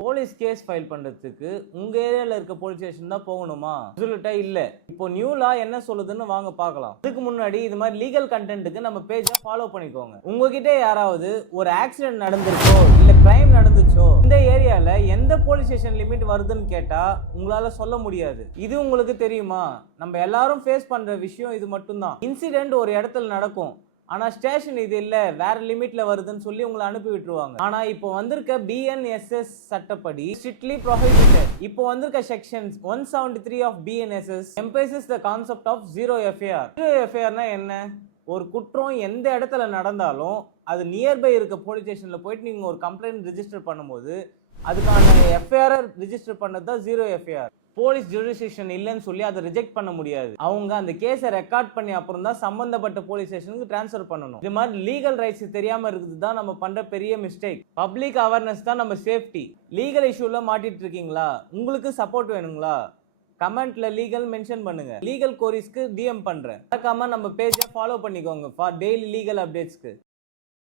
Police case file பண்றதுக்கு உங்க ஏரியால இருக்க போலீஸ் ஸ்டேஷன் தான் போகணுமா? அப்சல்யூட்டா இல்ல. இப்போ நியூ லா என்ன சொல்லுதுன்னு வாங்க பார்க்கலாம். அதுக்கு முன்னாடி இது மாதிரி லீகல் கண்டென்ட்க்கு நம்ம பேஜை ஃபாலோ பண்ணிக்கோங்க. உங்ககிட்ட யாராவது ஒரு ஆக்சிடென்ட் நடந்திருக்கோ இல்ல கிரைம் நடந்துச்சோ இந்த ஏரியால எந்த போலீஸ் ஸ்டேஷன் லிமிட் வருதுன்னு கேட்டா உங்களால சொல்ல முடியாது. இது உங்களுக்கு தெரியுமா? நம்ம எல்லாரும் ஃபேஸ் பண்ற விஷயம் இது மட்டும்தான். இன்சிடென்ட் ஒரு இடத்துல நடக்கும், ஆனா ஸ்டேஷன் இது இல்ல வேற லிமிட்ல வருதுன்னு சொல்லி உங்களை அனுப்பி விட்டுருவாங்க. ஆனா இப்போ வந்திருக்க BNSS சட்டப்படி ஸ்ட்ரிக்ட்லி ப்ரோஹிபிட்டட். இப்போ வந்திருக்க sections 173 of BNSS emphasizes the concept of zero FIR. zero FIR னா என்ன? ஒரு குற்றம் எந்த இடத்துல நடந்தாலும் அது நியர்பை இருக்க போலீஸ் ஸ்டேஷன்ல போயிட்டு நீங்க ஒரு கம்ப்ளைண்ட் ரெஜிஸ்டர் பண்ணும்போது அதுக்கான FIR ரெஜிஸ்டர் பண்ணது தான் ஜீரோ FIR. போலீஸ் ஜூரிஸ்டிக்ஷன் இல்லைன்னு சொல்லி அதை ரிஜெக்ட் பண்ண முடியாது. அவங்க அந்த கேஸை ரெக்கார்ட் பண்ணி அப்புறம் தான் சம்பந்தப்பட்ட போலீஸ் ஸ்டேஷனுக்கு டிரான்ஸ்ஃபர் பண்ணணும். இது மாதிரி லீகல் ரைட்ஸ் தெரியாம இருக்குது தான் நம்ம பண்ற பெரிய மிஸ்டேக். பப்ளிக் அவேர்னஸ் தான் நம்ம சேஃப்டி. லீகல் இஷ்யூல மாட்டிட்டு இருக்கீங்களா? உங்களுக்கு சப்போர்ட் வேணுங்களா? கமெண்ட்ல லீகல் மென்ஷன் பண்ணுங்க. லீகல் கோரிஸ்க்கு DM பண்றேன். மறக்காம நம்ம பேஜை ஃபாலோ பண்ணிக்கோங்க ஃபார் டெய்லி லீகல் அப்டேட்ஸ்க்கு.